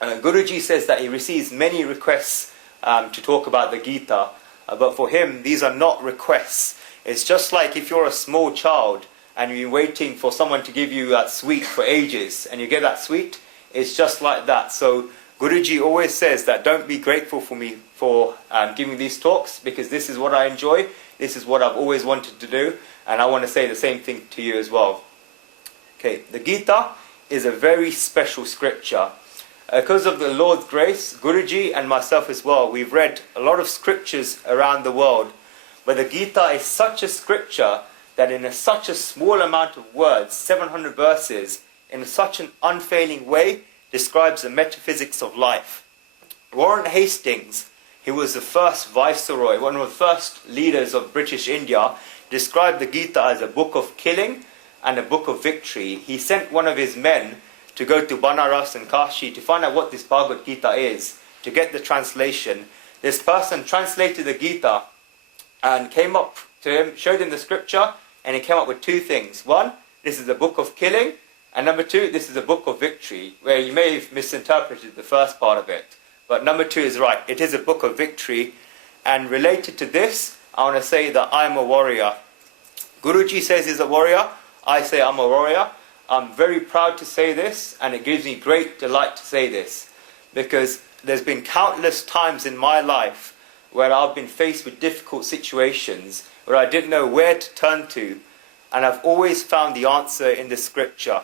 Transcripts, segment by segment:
Guruji says that he receives many requests to talk about the Gita, but for him these are not requests. It's just like if you're a small child and you're waiting for someone to give you that sweet for ages, and you get that sweet, it's just like that. So Guruji always says that don't be grateful for me for giving these talks, because this is what I enjoy, this is what I've always wanted to do, and I want to say the same thing to you as well. Okay, the Gita is a very special scripture. Because of the Lord's grace, Guruji and myself as well, we've read a lot of scriptures around the world, but the Gita is such a scripture that in such a small amount of words, 700 verses, in such an unfailing way, describes the metaphysics of life. Warren Hastings, he was the first viceroy, one of the first leaders of British India, described the Gita as a book of killing and a book of victory. He sent one of his men to go to Banaras and Kashi to find out what this Bhagavad Gita is, to get the translation. This person translated the Gita and came up to him, showed him the scripture, and he came up with two things. One, this is a book of killing, and number two, this is a book of victory, where you may have misinterpreted the first part of it. But number two is right, it is a book of victory. And related to this, I want to say that I'm a warrior. Guruji says he's a warrior, I say I'm a warrior. I'm very proud to say this, and it gives me great delight to say this, because there's been countless times in my life where I've been faced with difficult situations, where I didn't know where to turn to, and I've always found the answer in the scripture.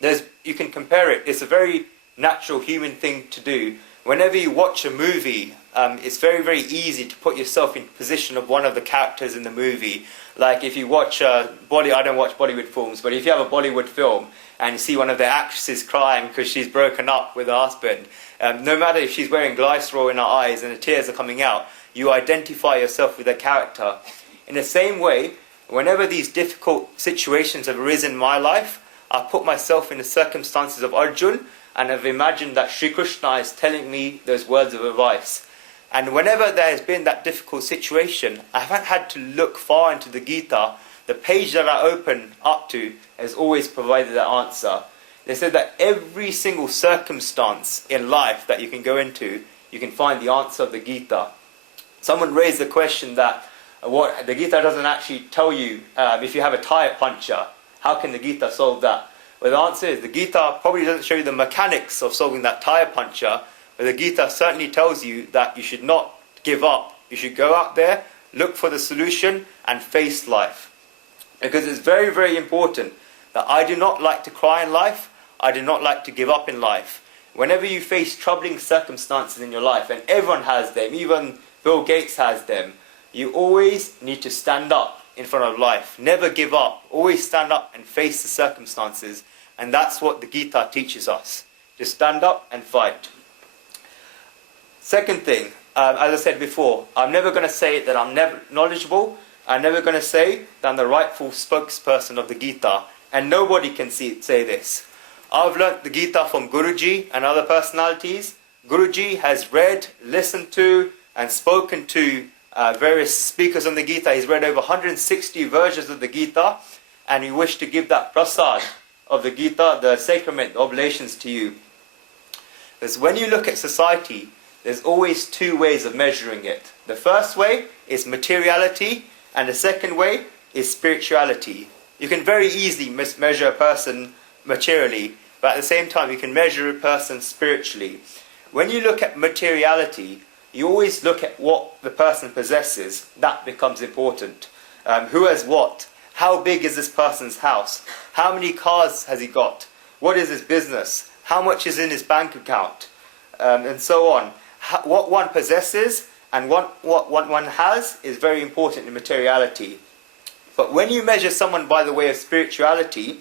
You can compare it, it's a very natural human thing to do. Whenever you watch a movie, it's very, very easy to put yourself in the position of one of the characters in the movie. Like if you watch I don't watch Bollywood films, but if you have a Bollywood film and you see one of the actresses crying because she's broken up with her husband, no matter if she's wearing glycerol in her eyes and the tears are coming out, you identify yourself with the character. In the same way, whenever these difficult situations have arisen in my life, I put myself in the circumstances of Arjun, and I've imagined that Sri Krishna is telling me those words of advice. And whenever there has been that difficult situation, I haven't had to look far into the Gita. The page that I open up to has always provided that answer. They said that every single circumstance in life that you can go into, you can find the answer of the Gita. Someone raised the question that what the Gita doesn't actually tell you if you have a tire puncture, how can the Gita solve that? Well, the answer is the Gita probably doesn't show you the mechanics of solving that tire puncture, but the Gita certainly tells you that you should not give up. You should go out there, look for the solution, and face life. Because it's very, very important that I do not like to cry in life, I do not like to give up in life. Whenever you face troubling circumstances in your life, and everyone has them, even Bill Gates has them, you always need to stand up in front of life. Never give up. Always stand up and face the circumstances. And that's what the Gita teaches us. To stand up and fight. Second thing, as I said before, I'm never going to say that I'm never knowledgeable. I'm never going to say that I'm the rightful spokesperson of the Gita. And nobody can say this. I've learnt the Gita from Guruji and other personalities. Guruji has read, listened to, and spoken to various speakers on the Gita. He's read over 160 versions of the Gita, and we wish to give that prasad of the Gita, the sacrament, the oblations to you. Because when you look at society, there's always two ways of measuring it. The first way is materiality, and the second way is spirituality. You can very easily measure a person materially, but at the same time you can measure a person spiritually. When you look at materiality, you always look at what the person possesses. That becomes important. Who has what? How big is this person's house? How many cars has he got? What is his business? How much is in his bank account? And so on. What one possesses and what one has is very important in materiality. But when you measure someone by the way of spirituality,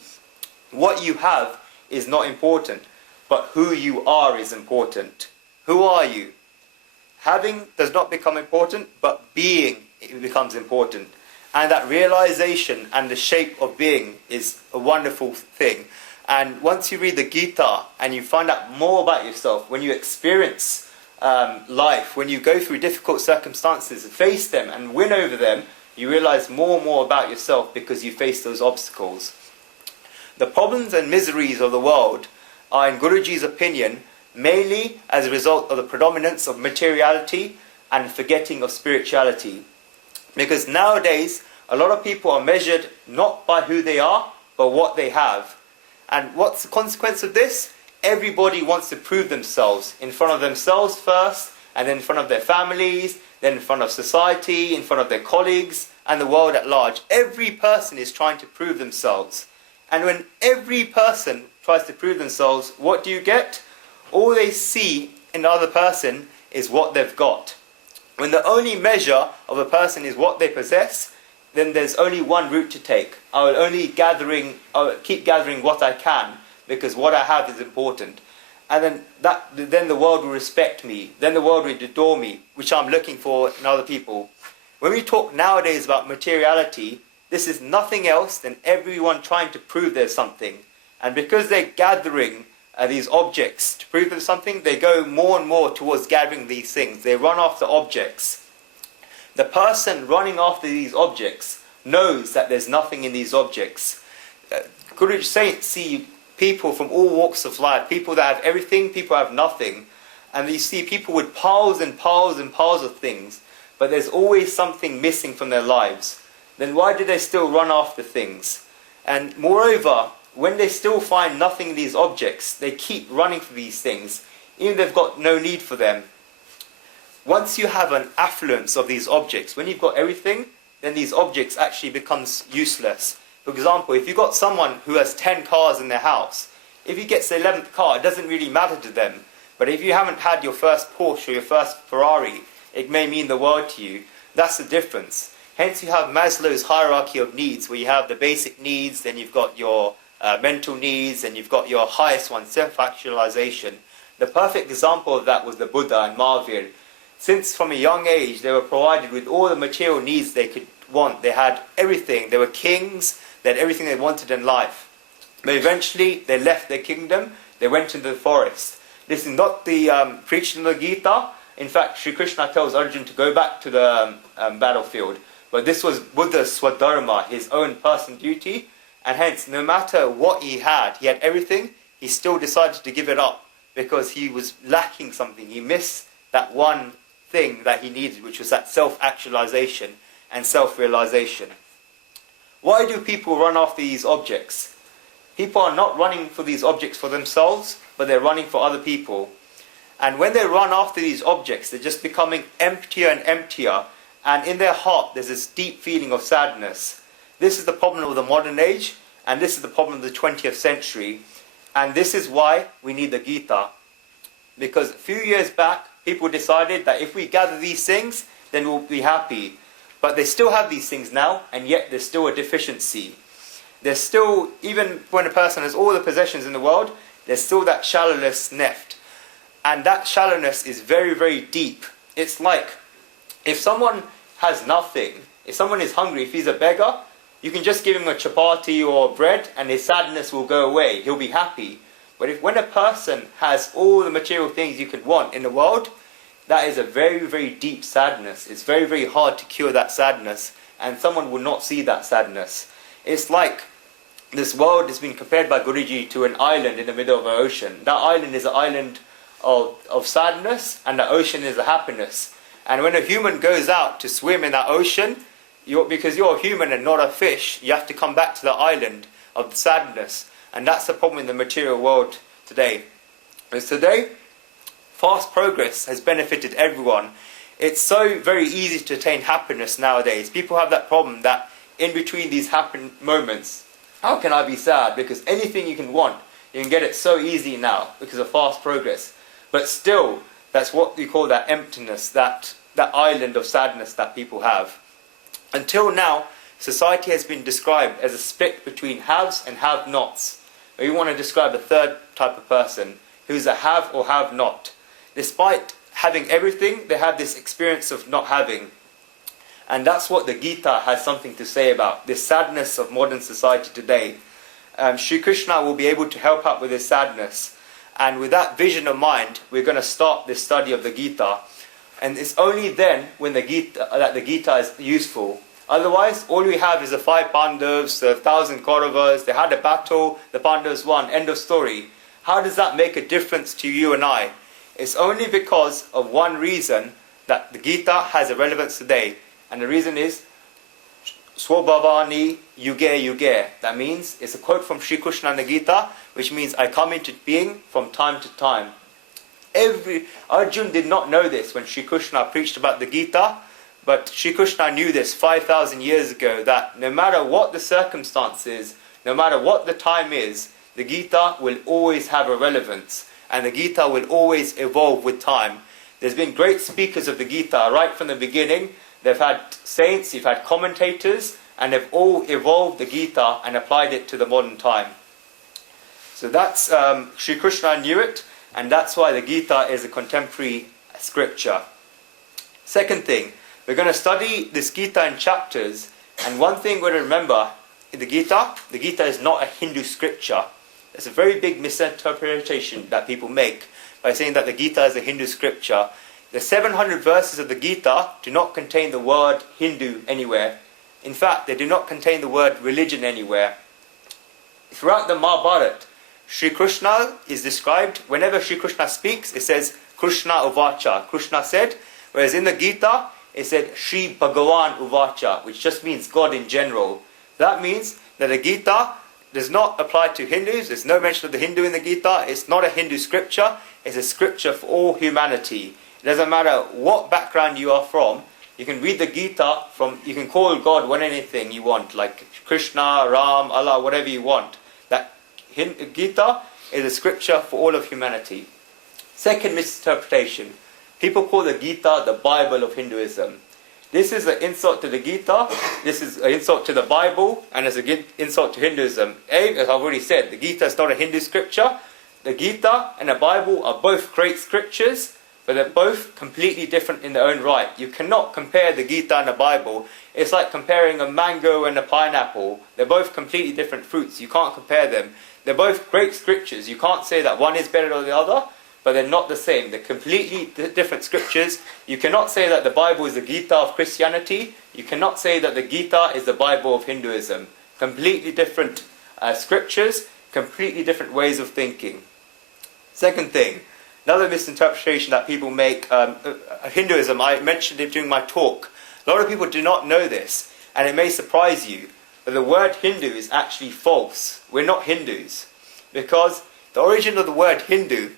what you have is not important, but who you are is important. Who are you? Having does not become important, but being becomes important. And that realization and the shape of being is a wonderful thing. And once you read the Gita and you find out more about yourself, when you experience life, when you go through difficult circumstances, face them and win over them, you realize more and more about yourself because you face those obstacles. The problems and miseries of the world are, in Guruji's opinion, mainly as a result of the predominance of materiality and forgetting of spirituality. Because nowadays, a lot of people are measured not by who they are, but what they have. And what's the consequence of this? Everybody wants to prove themselves in front of themselves first, and then in front of their families, then in front of society, in front of their colleagues, and the world at large. Every person is trying to prove themselves. And when every person tries to prove themselves, what do you get? All they see in the other person is what they've got. When the only measure of a person is what they possess, then there's only one route to take. I will keep gathering what I can, because what I have is important. And then the world will respect me. Then the world will adore me, which I'm looking for in other people. When we talk nowadays about materiality, this is nothing else than everyone trying to prove there's something. And because they're gathering these objects to prove there's something, they go more and more towards gathering these things. They run after objects. The person running after these objects knows that there's nothing in these objects. Guru Saints see people from all walks of life, people that have everything, people have nothing. And you see people with piles and piles and piles of things, but there's always something missing from their lives. Then why do they still run after things? And moreover, when they still find nothing in these objects, they keep running for these things, even if they've got no need for them. Once you have an affluence of these objects, when you've got everything, then these objects actually becomes useless. For example, if you've got someone who has 10 cars in their house, if he gets the 11th car, it doesn't really matter to them. But if you haven't had your first Porsche or your first Ferrari, it may mean the world to you. That's the difference. Hence you have Maslow's hierarchy of needs, where you have the basic needs, then you've got your mental needs, and you've got your highest one, self-actualization. The perfect example of that was the Buddha and Mahavir. Since from a young age they were provided with all the material needs they could want. They had everything. They were kings. They had everything they wanted in life. But eventually they left their kingdom. They went into the forest. This is not the preaching of the Gita. In fact, Sri Krishna tells Arjuna to go back to the battlefield. But this was Buddha's swadharma, his own personal duty. And hence, no matter what he had everything, he still decided to give it up because he was lacking something. He missed that one thing that he needed, which was that self-actualization and self-realization. Why do people run after these objects? People are not running for these objects for themselves, but they're running for other people. And when they run after these objects, they're just becoming emptier and emptier. And in their heart, there's this deep feeling of sadness. This is the problem of the modern age, and this is the problem of the 20th century. And this is why we need the Gita. Because a few years back, people decided that if we gather these things, then we'll be happy. But they still have these things now, and yet there's still a deficiency. There's still, even when a person has all the possessions in the world, there's still that shallowness left. And that shallowness is very, very deep. It's like, if someone has nothing, if someone is hungry, if he's a beggar, you can just give him a chapati or bread and his sadness will go away. He'll be happy. But when a person has all the material things you could want in the world, that is a very, very deep sadness. It's very, very hard to cure that sadness, and someone will not see that sadness. It's like this world has been compared by Guruji to an island in the middle of an ocean. That island is an island of sadness, and the ocean is a happiness. And when a human goes out to swim in that ocean, because you're a human and not a fish, you have to come back to the island of sadness. And that's the problem in the material world today. Because today, fast progress has benefited everyone. It's so very easy to attain happiness nowadays. People have that problem that in between these happy moments, how can I be sad? Because anything you can want, you can get it so easy now because of fast progress. But still, that's what we call that emptiness, that island of sadness that people have. Until now, society has been described as a split between haves and have-nots. We want to describe a third type of person, who's a have or have-not. Despite having everything, they have this experience of not having. And that's what the Gita has something to say about, this sadness of modern society today. Sri Krishna will be able to help out with this sadness. And with that vision of mind, we're going to start this study of the Gita. And it's only then when the Gita is useful. Otherwise, all we have is the 5 Pandavas, the 1,000 Kauravas. They had a battle, the Pandavas won, end of story. how does that make a difference to you and I? It's only because of one reason that the Gita has a relevance today. And the reason is, Swabhavani Yuge Yuge. That means, it's a quote from Sri Krishna in the Gita, which means I come into being from time to time. Arjun did not know this when Sri Krishna preached about the Gita, but Sri Krishna knew this 5,000 years ago, that no matter what the circumstances, no matter what the time is, the Gita will always have a relevance, and the Gita will always evolve with time. There's been great speakers of the Gita right from the beginning. They've had saints, you've had commentators, and they've all evolved the Gita and applied it to the modern time. So that's, Sri Krishna knew it, and that's why the Gita is a contemporary scripture. Second thing, we're going to study this Gita in chapters, and one thing we're going to remember, in the Gita is not a Hindu scripture. It's a very big misinterpretation that people make by saying that the Gita is a Hindu scripture. The 700 verses of the Gita do not contain the word Hindu anywhere. In fact, they do not contain the word religion anywhere. Throughout the Mahabharata, Sri Krishna is described, whenever Sri Krishna speaks, it says Krishna Uvacha, Krishna said, whereas in the Gita, it said Sri Bhagavan Uvacha, which just means God in general. That means that the Gita does not apply to Hindus. There's no mention of the Hindu in the Gita. It's not a Hindu scripture. It's a scripture for all humanity. It doesn't matter what background you are from. You can read the Gita you can call God anything you want, like Krishna, Ram, Allah, whatever you want. That Gita is a scripture for all of humanity. Second misinterpretation. People call the Gita the Bible of Hinduism. This is an insult to the Gita, this is an insult to the Bible, and it's an insult to Hinduism. As I've already said, the Gita is not a Hindu scripture. The Gita and the Bible are both great scriptures, but they're both completely different in their own right. You cannot compare the Gita and the Bible. It's like comparing a mango and a pineapple. They're both completely different fruits. You can't compare them. They're both great scriptures. You can't say that one is better than the other, but they're not the same. They're completely different scriptures. You cannot say that the Bible is the Gita of Christianity. You cannot say that the Gita is the Bible of Hinduism. Completely different scriptures, completely different ways of thinking. Second thing, another misinterpretation that people make, Hinduism, I mentioned it during my talk. A lot of people do not know this, and it may surprise you, but the word Hindu is actually false. We're not Hindus, because the origin of the word Hindu,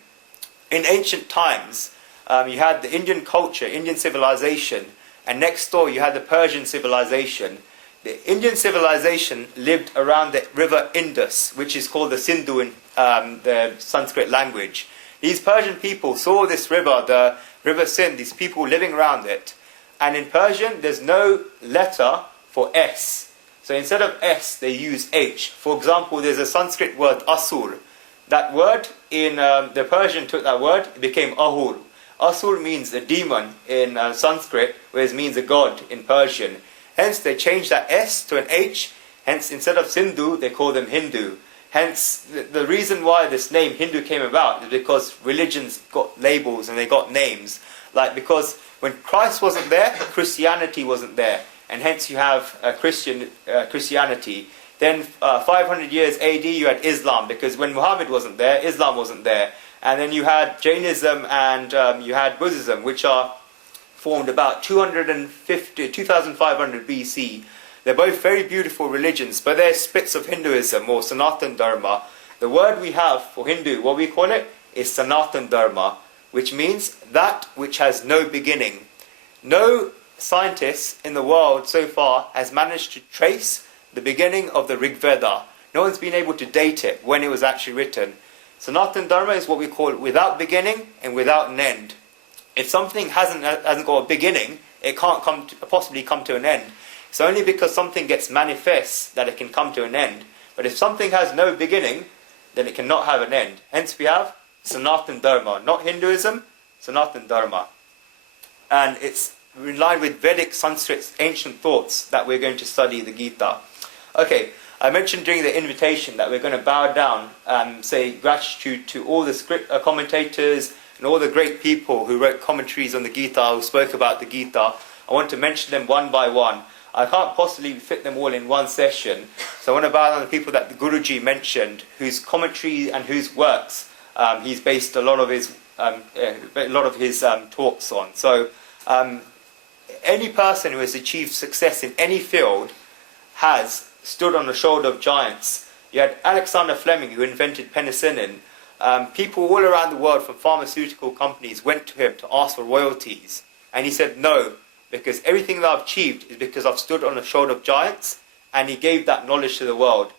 in ancient times, you had the Indian culture, Indian civilization, and next door you had the Persian civilization. The Indian civilization lived around the river Indus, which is called the Sindhu in the Sanskrit language. These Persian people saw this river, the river Sindh, these people living around it. And in Persian, there's no letter for S. So instead of S, they use H. For example, there's a Sanskrit word, asur. That word, in the Persian took that word, it became ahur. Asur means a demon in Sanskrit, whereas it means a god in Persian. Hence, they changed that S to an H. Hence, instead of Sindhu, they call them Hindu. Hence, the reason why this name Hindu came about is because religions got labels and they got names. Like, because when Christ wasn't there, Christianity wasn't there. And hence you have Christianity. Then 500 years AD you had Islam, because when Muhammad wasn't there, Islam wasn't there. And then you had Jainism and you had Buddhism, which are formed about 2500 BC. They're both very beautiful religions, but they're spits of Hinduism or Sanatan Dharma. The word we have for Hindu, what we call it, is Sanatan Dharma, which means that which has no beginning. No scientist in the world so far has managed to trace the beginning of the Rig Veda. No one's been able to date it, when it was actually written. Sanatan Dharma is what we call without beginning and without an end. If something hasn't got a beginning, it can't possibly come to an end. It's only because something gets manifest that it can come to an end. But if something has no beginning, then it cannot have an end. Hence we have Sanatan Dharma, not Hinduism, Sanatan Dharma. And it's in line with Vedic Sanskrit ancient thoughts that we're going to study the Gita. Okay, I mentioned during the invitation that we're going to bow down and say gratitude to all the commentators and all the great people who wrote commentaries on the Gita, who spoke about the Gita. I want to mention them one by one. I can't possibly fit them all in one session, so I want to bow down the people that the Guruji mentioned, whose commentary and whose works he's based a lot of his talks on. So any person who has achieved success in any field has stood on the shoulder of giants. You had Alexander Fleming, who invented penicillin. People all around the world from pharmaceutical companies went to him to ask for royalties. And he said, no, because everything that I've achieved is because I've stood on the shoulder of giants, and he gave that knowledge to the world.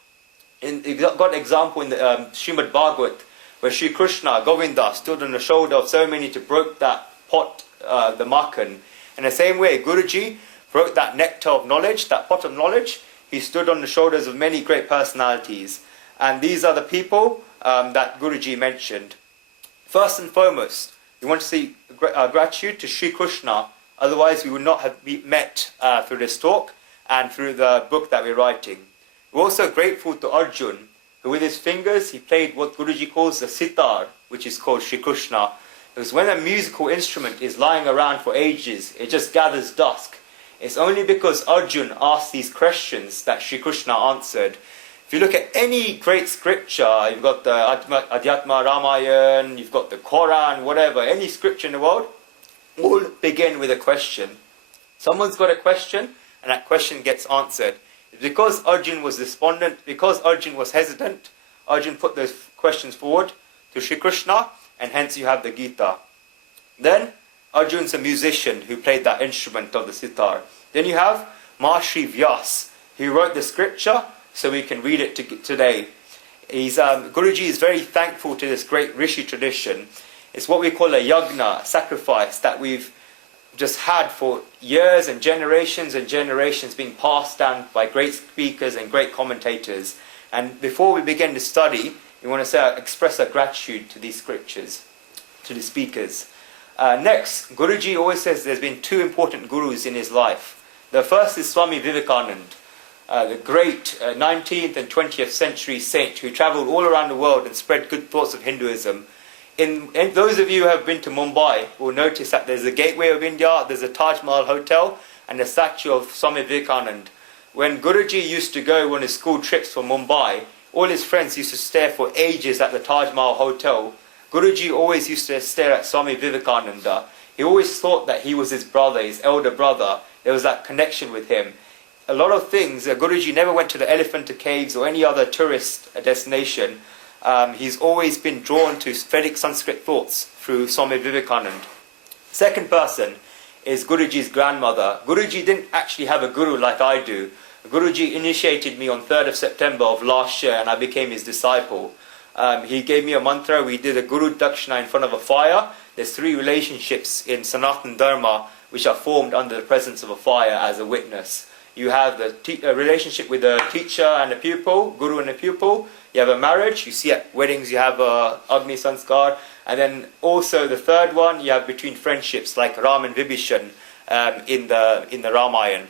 You've got an example in the Srimad Bhagavad, where Sri Krishna, Govinda, stood on the shoulder of so many to broke that pot, the makhan. In the same way, Guruji broke that nectar of knowledge, that pot of knowledge. He stood on the shoulders of many great personalities. And these are the people that Guruji mentioned. First and foremost, we want to say gratitude to Sri Krishna. Otherwise, we would not have met through this talk and through the book that we're writing. We're also grateful to Arjun, who with his fingers, he played what Guruji calls the sitar, which is called Sri Krishna. Because when a musical instrument is lying around for ages, it just gathers dust. It's only because Arjun asked these questions that Sri Krishna answered. If you look at any great scripture, you've got the Adhyatma Ramayana, you've got the Quran, whatever, any scripture in the world, all begin with a question. Someone's got a question, and that question gets answered. Because Arjun was despondent, because Arjun was hesitant, Arjun put those questions forward to Sri Krishna, and hence you have the Gita. Then Arjun's a musician who played that instrument of the sitar. Then you have Maharishi Vyas, who wrote the scripture so we can read it today. Guruji is very thankful to this great Rishi tradition. It's what we call a yagna, a sacrifice that we've just had for years and generations being passed down by great speakers and great commentators. And before we begin to study, we want to express our gratitude to these scriptures, to the speakers. Next, Guruji always says there's been two important gurus in his life. The first is Swami Vivekananda, the great 19th and 20th century saint who travelled all around the world and spread good thoughts of Hinduism. And those of you who have been to Mumbai will notice that there's a Gateway of India, there's a Taj Mahal Hotel, and a statue of Swami Vivekananda. When Guruji used to go on his school trips for Mumbai, all his friends used to stare for ages at the Taj Mahal Hotel. Guruji always used to stare at Swami Vivekananda. He always thought that he was his brother, his elder brother. There was that connection with him. A lot of things, Guruji never went to the Elephanta Caves or any other tourist destination. He's always been drawn to Vedic Sanskrit thoughts through Swami Vivekananda. Second person is Guruji's grandmother. Guruji didn't actually have a guru like I do. Guruji initiated me on 3rd of September of last year, and I became his disciple. He gave me a mantra. We did a Guru Dakshina in front of a fire. There's 3 relationships in Sanatana Dharma which are formed under the presence of a fire as a witness. You have the relationship with a teacher and a pupil, guru and a pupil. You have a marriage. You see at weddings you have Agni Sanskar. And then also the third one you have between friendships like Ram and Vibhishan in the Ramayana.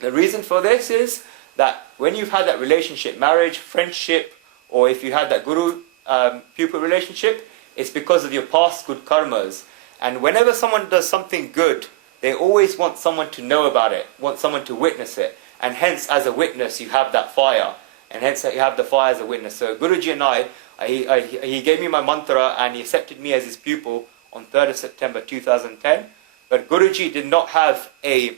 The reason for this is that when you've had that relationship, marriage, friendship, or if you had that guru-pupil relationship, it's because of your past good karmas. And whenever someone does something good, they always want someone to know about it, want someone to witness it. And hence, as a witness, you have that fire. And hence, you have the fire as a witness. So Guruji and he gave me my mantra and he accepted me as his pupil on 3rd of September 2010. But Guruji did not have a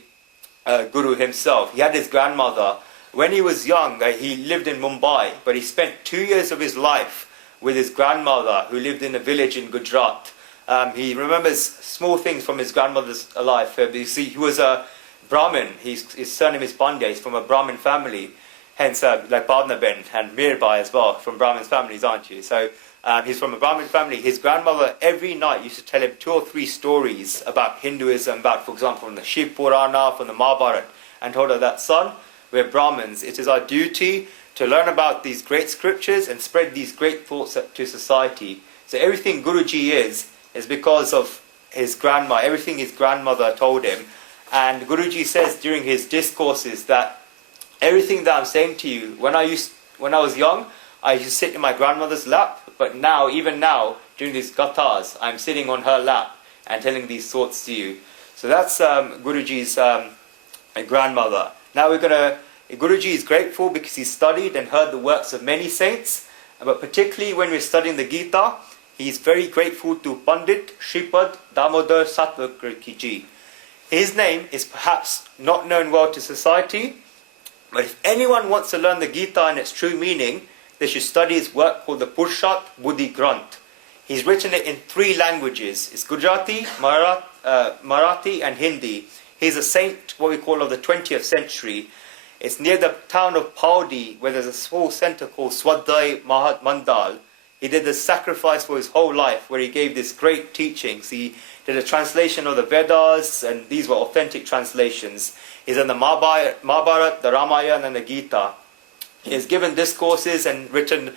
guru himself. He had his grandmother. When he was young, he lived in Mumbai, but he spent 2 years of his life with his grandmother who lived in a village in Gujarat. He remembers small things from his grandmother's life. You see, he was a Brahmin. His surname is Pandya. He's from a Brahmin family. Hence, like Bhavna Ben and Mirbai as well, from Brahmin families, aren't you? So he's from a Brahmin family. His grandmother every night used to tell him 2 or 3 stories about Hinduism, about, for example, from the Shiv Purana, from the Mahabharata, and told her that, son, we're Brahmins. It is our duty to learn about these great scriptures and spread these great thoughts to society. So everything Guruji is because of his grandma, everything his grandmother told him. And Guruji says during his discourses that everything that I'm saying to you, when I was young, I used to sit in my grandmother's lap, but now, even now, during these gathas, I'm sitting on her lap and telling these thoughts to you. So that's Guruji's grandmother. Now Guruji is grateful because he studied and heard the works of many saints, but particularly when we're studying the Gita, He's very grateful to Pandit Shripad Damodar Satkarji. His name is perhaps not known well to society, but if anyone wants to learn the Gita and its true meaning, they should study his work called the Purshat Buddhi Granth. He's written it in 3 languages. It's Gujarati, Marathi and Hindi. He's a saint, what we call of the 20th century. It's near the town of Paudi, where there's a small centre called Swadhyay Mahat Mandal. He did the sacrifice for his whole life, where he gave this great teachings. He did a translation of the Vedas, and these were authentic translations. He's in the Mahabharata, the Ramayana and the Gita. He has given discourses and written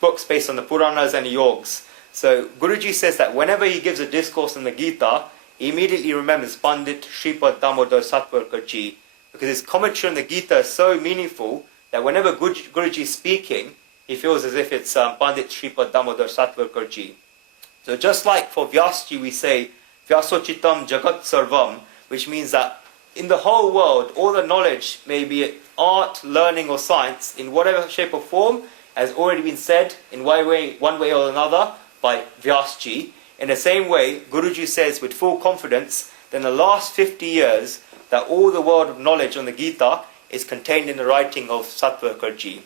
books based on the Puranas and the Yogs. So Guruji says that whenever he gives a discourse on the Gita, he immediately remembers Pandit Shripad Damodar Satkarji, because his commentary on the Gita is so meaningful that whenever Guruji is speaking, he feels as if it's Pandit Shripad Damodar Satkarji. So just like for Vyasji we say Vyasochitam Jagat Sarvam, which means that in the whole world, all the knowledge, may be it art, learning or science, in whatever shape or form, has already been said in one way or another by Vyasji. In the same way, Guruji says with full confidence that in the last 50 years, that all the world of knowledge on the Gita is contained in the writing of Satkarji.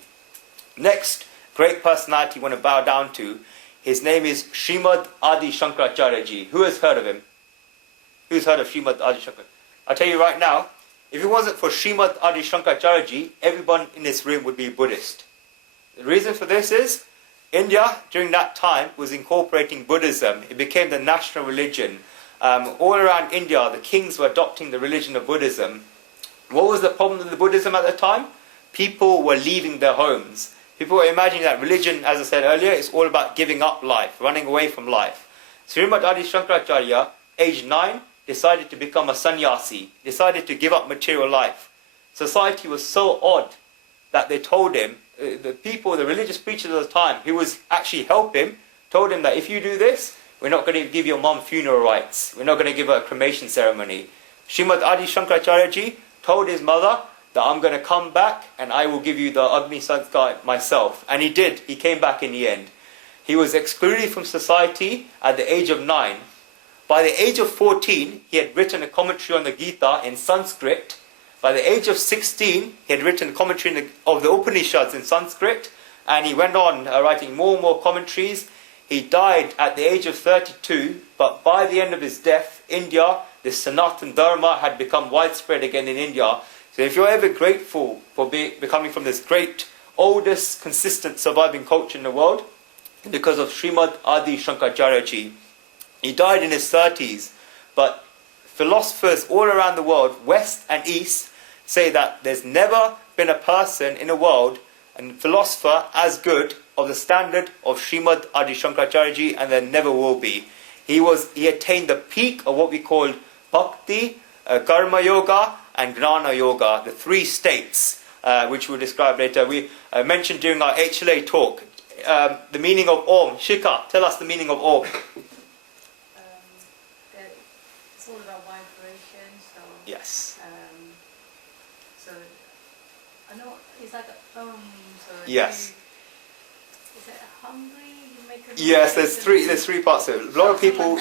Next great personality I want to bow down to, his name is Srimad Adi Shankaracharya Ji. Who has heard of him? Who's heard of Srimad Adi Shankaracharya? I'll tell you right now, if it wasn't for Srimad Adi Shankaracharya Ji, everyone in this room would be Buddhist. The reason for this is, India during that time was incorporating Buddhism. It became the national religion. All around India, the kings were adopting the religion of Buddhism. What was the problem with the Buddhism at the time? People were leaving their homes. People were imagining that religion, as I said earlier, is all about giving up life, running away from life. Srimad Adi Shankaracharya, aged 9, decided to become a sannyasi, decided to give up material life. Society was so odd that they told him, the people, the religious preachers at the time, who was actually help him, told him that if you do this, we're not going to give your mum funeral rites, we're not going to give her a cremation ceremony. Srimad Adi Shankaracharya Ji told his mother that I'm going to come back and I will give you the Agni Sanskar myself. And he did, he came back in the end. He was excluded from society at the age of 9. By the age of 14, he had written a commentary on the Gita in Sanskrit. By the age of 16, he had written a commentary of the Upanishads in Sanskrit, and he went on writing more and more commentaries. He died at the age of 32, but by the end of his death, India, the Sanatan Dharma had become widespread again in India. So if you're ever grateful for becoming from this great, oldest, consistent surviving culture in the world, because of Srimad Adi Shankaracharya Ji. He died in his 30s, but philosophers all around the world, West and East, say that there's never been a person in the world, a philosopher as good of the standard of Srimad Adi Shankaracharya Ji, and there never will be. He attained the peak of what we call Bhakti, Karma Yoga, and Gnana Yoga, the 3 states, which we'll describe later. We mentioned during our HLA talk, the meaning of Om. Shikha, tell us the meaning of Om. It's all about vibration, so... Yes. So, I know, it's like so... Yes. Is it hungry? You make a yes, there's three parts of it. A lot of people...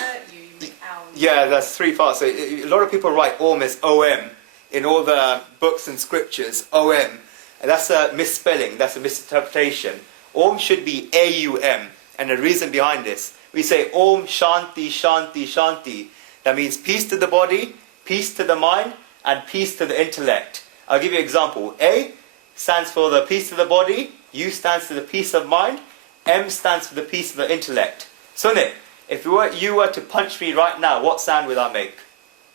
Yeah, that's 3 parts. So a lot of people write Om as OM in all the books and scriptures, OM. And that's a misspelling, that's a misinterpretation. Om should be AUM. And the reason behind this, we say Om Shanti Shanti Shanti. That means peace to the body, peace to the mind, and peace to the intellect. I'll give you an example. A stands for the peace of the body, U stands for the peace of mind, M stands for the peace of the intellect. Sunit, if you were to punch me right now, what sound would I make?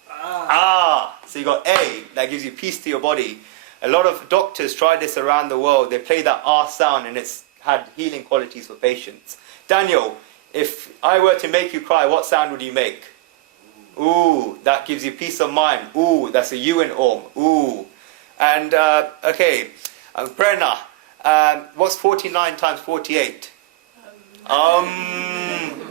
Ah. So you got A, that gives you peace to your body. A lot of doctors try this around the world. They play that R sound and it's had healing qualities for patients. Daniel, if I were to make you cry, what sound would you make? Ooh, that gives you peace of mind. Ooh, that's a U in Om. Ooh. And, okay, Prerna, what's 49 times 48?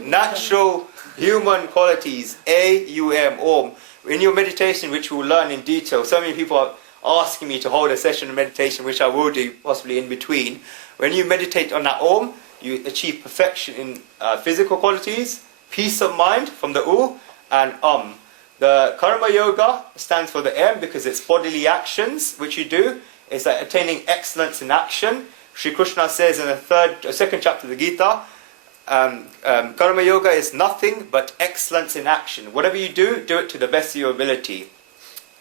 Natural human qualities, A-U-M, Om. In your meditation, which we'll learn in detail, so many people are asking me to hold a session of meditation, which I will do possibly in between. When you meditate on that Om, you achieve perfection in physical qualities, peace of mind from the U, and The Karma Yoga stands for the M because it's bodily actions which you do. It's like attaining excellence in action. Sri Krishna says in the second chapter of the Gita, Karma Yoga is nothing but excellence in action. Whatever you do, do it to the best of your ability.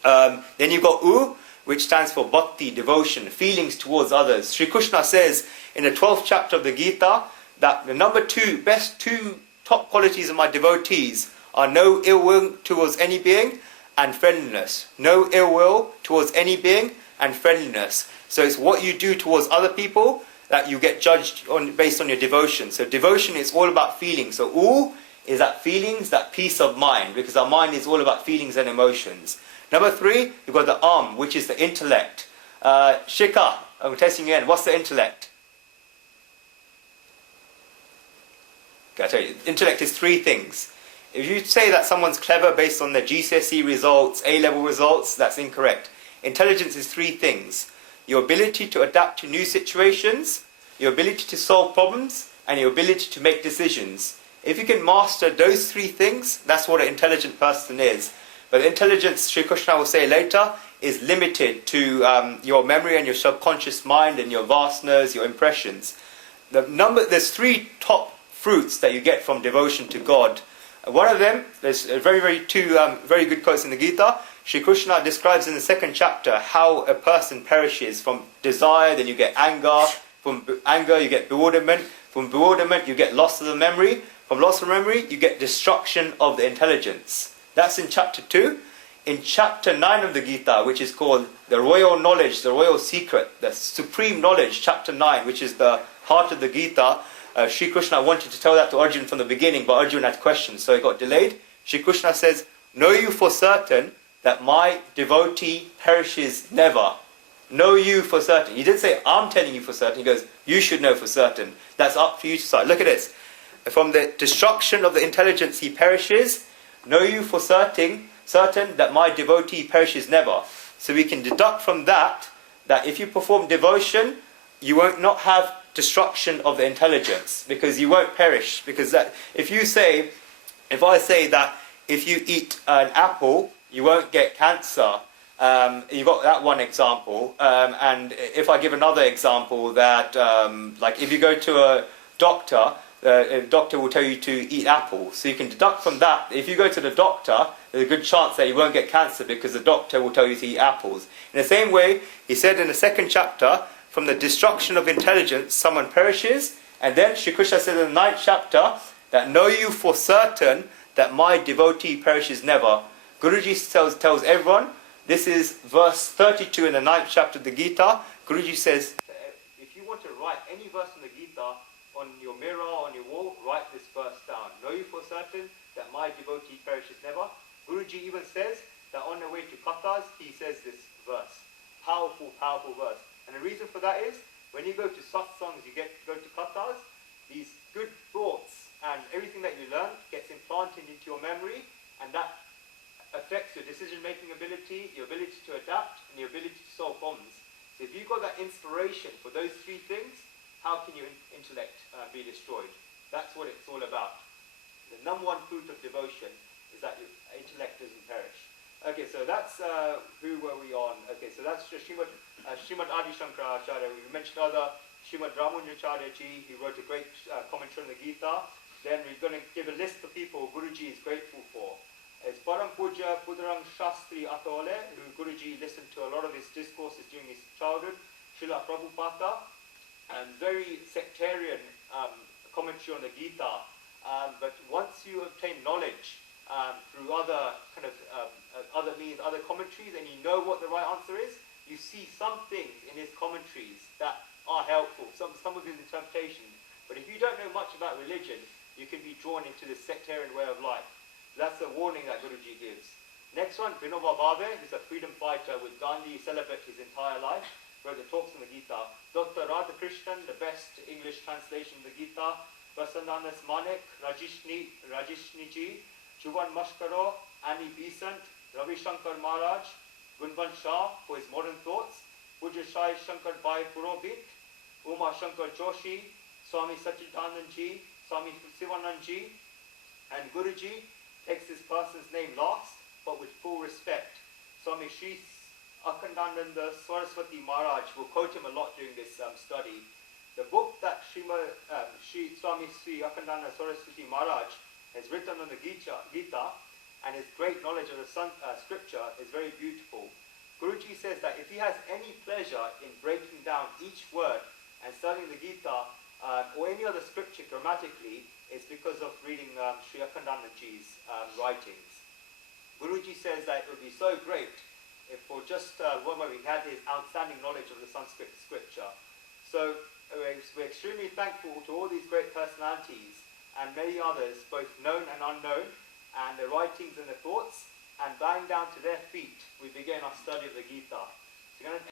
Then you've got U, which stands for bhakti, devotion, feelings towards others. Sri Krishna says in the 12th chapter of the Gita that the best two top qualities of my devotees are no ill will towards any being and friendliness. No ill will towards any being and friendliness. So it's what you do towards other people that you get judged on based on your devotion. So devotion is all about feelings. So U is that feelings, that peace of mind, because our mind is all about feelings and emotions. Number 3, you've got the which is the intellect. Shikha, I'm testing you in. What's the intellect? Okay, I'll tell you. Intellect is 3 things. If you say that someone's clever based on their GCSE results, A-level results, that's incorrect. Intelligence is 3 things. Your ability to adapt to new situations, your ability to solve problems, and your ability to make decisions. If you can master those 3 things, that's what an intelligent person is. But intelligence, Sri Krishna will say later, is limited to your memory and your subconscious mind and your vastness, your impressions. There's 3 top fruits that you get from devotion to God. One of them, there's two very good quotes in the Gita. Sri Krishna describes in the 2nd chapter how a person perishes from desire, then you get anger, from anger you get bewilderment, from bewilderment you get loss of the memory, from loss of memory you get destruction of the intelligence. That's in chapter 2. In chapter 9 of the Gita, which is called the royal knowledge, the royal secret, the supreme knowledge, chapter 9, which is the heart of the Gita, Sri Krishna wanted to tell that to Arjuna from the beginning, but Arjuna had questions, so it got delayed. Sri Krishna says, know you for certain that my devotee perishes never. Know you for certain. He didn't say, I'm telling you for certain. He goes, you should know for certain. That's up to you to decide. Look at this. From the destruction of the intelligence he perishes, know you for certain that my devotee perishes never. So we can deduct from that if you perform devotion, you won't not have destruction of the intelligence, because you won't perish. Because if I say that if you eat an apple, you won't get cancer, you've got that one example. And if I give another example that, like if you go to a doctor will tell you to eat apples. So you can deduct from that, if you go to the doctor, there's a good chance that you won't get cancer because the doctor will tell you to eat apples. In the same way, he said in the 2nd chapter, from the destruction of intelligence, someone perishes. And then Sri Krishna said in the 9th chapter, that know you for certain that my devotee perishes never. Guruji tells everyone, this is verse 32 in the 9th chapter of the Gita. Guruji says, if you want to write any verse in the Gita, on your mirror, on your wall, write this verse down. Know you for certain that my devotee perishes never. Guruji even says that on the way to Kathas, he says this verse. Powerful, powerful verse. And the reason for that is, when you go to satsangs, you go to kathas, these good thoughts and everything that you learn gets implanted into your memory, and that affects your decision-making ability, your ability to adapt, and your ability to solve problems. So if you've got that inspiration for those 3 things, how can your intellect be destroyed? That's what it's all about. The number 1 fruit of devotion is that your intellect doesn't perish. Okay, so that's who were we on? Okay, so that's Srimad Adi Shankaracharya. We mentioned other Srimad Ramanujacharya ji. He wrote a great commentary on the Gita. Then we're going to give a list of people Guruji is grateful for. It's Param Pujya Pudarang Shastri Atole, who Guruji listened to a lot of his discourses during his childhood. Srila Prabhupada, and very sectarian commentary on the Gita. But once you obtain knowledge through other kind of other means, other commentaries, and you know what the right answer is, you see some things in his commentaries that are helpful, some of his interpretations. But if you don't know much about religion, you can be drawn into this sectarian way of life. That's the warning that Guruji gives. Next one, Vinoba Bhave, who's a freedom fighter with Gandhi, celibate his entire life, wrote the talks on the Gita. Dr. Radhakrishnan, the best English translation of the Gita. Prasannanas Manek, Rajishni ji, Chuvan Mashkaro, Annie Besant, Ravi Shankar Maharaj, Gunvan Shah for his modern thoughts, Pujyashree Shankar Bhai Purohit, Uma Shankar Joshi, Swami Satchidananji, Swami Sivananji, and Guruji takes this person's name last, but with full respect. Swami Sri Akhandananda Saraswati Maharaj will quote him a lot during this study. The book that Swami Sri Akhandananda Saraswati Maharaj has written on the Gita and his great knowledge of the scripture is very beautiful. Guruji says that if he has any pleasure in breaking down each word and studying the Gita or any other scripture grammatically, it's because of reading Sri Akhandananji's writings. Guruji says that it would be so great if for just one way we had his outstanding knowledge of the Sanskrit scripture. So we're extremely thankful to all these great personalities and many others, both known and unknown, and their writings and their thoughts, and bowing down to their feet, we begin our study of the Gita. So